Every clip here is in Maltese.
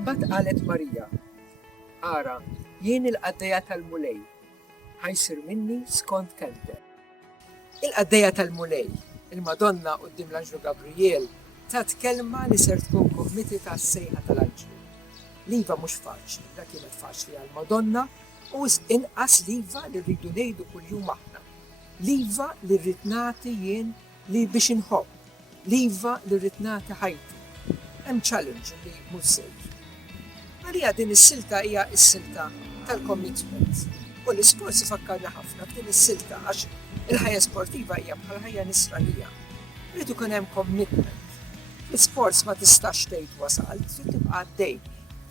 Imbagħad qalet Marija, ara, jien il-qaddejja tal-mulej, ħajsir minni skont kelter. Il-qaddejja tal-mulej, il-Madonna quddiem l-Anġlu Gabriel, tat kelma li ser tkun kommiti tas-sejħa tal-Anġlu. Liva mhux faċli, dak kienet faċli għall-Madonna u inqas liva li rridu ngħidu kuljum aħna. Liva li rrid nagħti jien li biex inħobb. Liva li rrid nagħti ħajti. Hemm challenge li mhux sejf. Għalija din is-silta hija s-silta tal-commitment. U l-isport ifakkarna ħafna f'din is-silta għax il-ħajja sportiva hija bħal ħajja nisranija. Rrid ikun hemm commitment. L-isports ma tistax tgħid wasalt, trid tibqa' għaddej,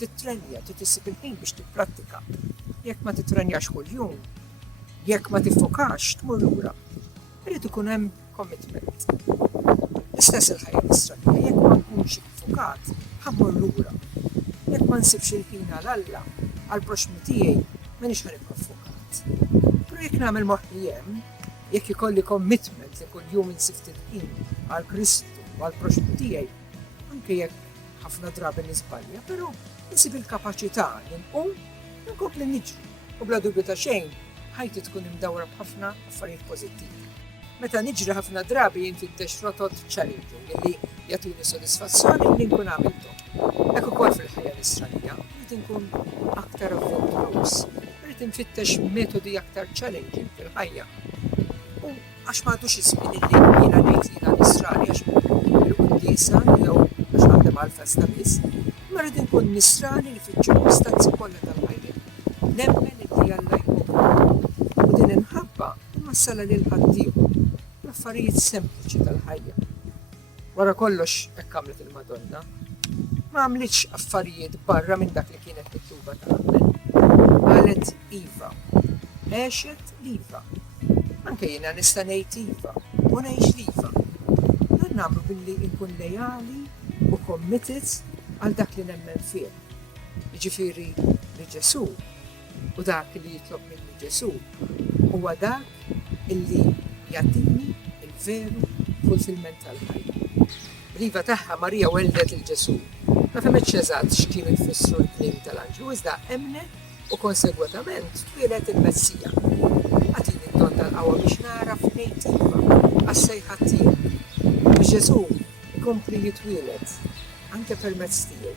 titrenja, titissib il-ħin biex tipprattika. Jekk ma titrenjax kuljum, jekk ma tiffokax, tmur lura. Irid ikun hemm commitment. L-istess il-ħajja nisranija, jekk ma nkunx iffokat, ħammur lura. Jekk ma nsibx il-ħin għal-Alla, għall-proxmi tiegħi, m'għandix ħanibqa' ffokat. Però jekk nagħmel moħħi hemm, jekk ikolli commitment li kuljum insibt il-ħin għall-Kristu u għall-proxmi tiegħi, anke jekk ħafna drabi nisbalja, però nisib il-kapaċità li nqum nkompli niġri. U bla dubju ta' xejn, ħajti tkun imdawra b'ħafna affarijiet pożittivi. Meta niġri ħafna drabi jinfittex rotot challenging li jagħtuni sodisfazzjoni li nkun għamilthom. Hekk ukoll fil-ħajja nisranija, rrid inkun aktar avventurus, rrid infittex metodi aktar challenging fil-ħajja. U għax m'għadux ismin li jiena ngħid jiena nisrani għax il-quddiesa jew għax għandhem għall-festa biss, ma rrid inkun nisrani li fiċ-ċirkostanzi kollha tal-ħajja. Nemmen li Alla jkun. U din inħabba iwassala lil ħaddieħor l-affarijiet sempliċi tal-ħajja. Wara kollox hekk għamlet il-Madonna, ma għamlitx affarijiet barra minn dak li kienet mitluba tagħmel. Qalet iva, għexet liva. Anke jiena nista' ngħid iva u ngħix liva. Dan nagħmlu billi nkun lejali u committed għal dak li nemmen fih. Jiġifieri li Ġesu u dak li jitlob minni Ġesu huwa dak illi jagħtini il-veru fulfillment tal-ħajja. Riva tagħha Marija weldet il-Ġesu. Ma fehmitx eżatt x'kienu jfissru l-kliem tal-Anġlu, iżda emnet u konsegwatament twieled il-Messija. Għatini d-don tal-qawwa biex naraf ngħid iva għas-sejħa tiegħi. Biex Ġesu jkompli jitwieled anke permezz tiegħi.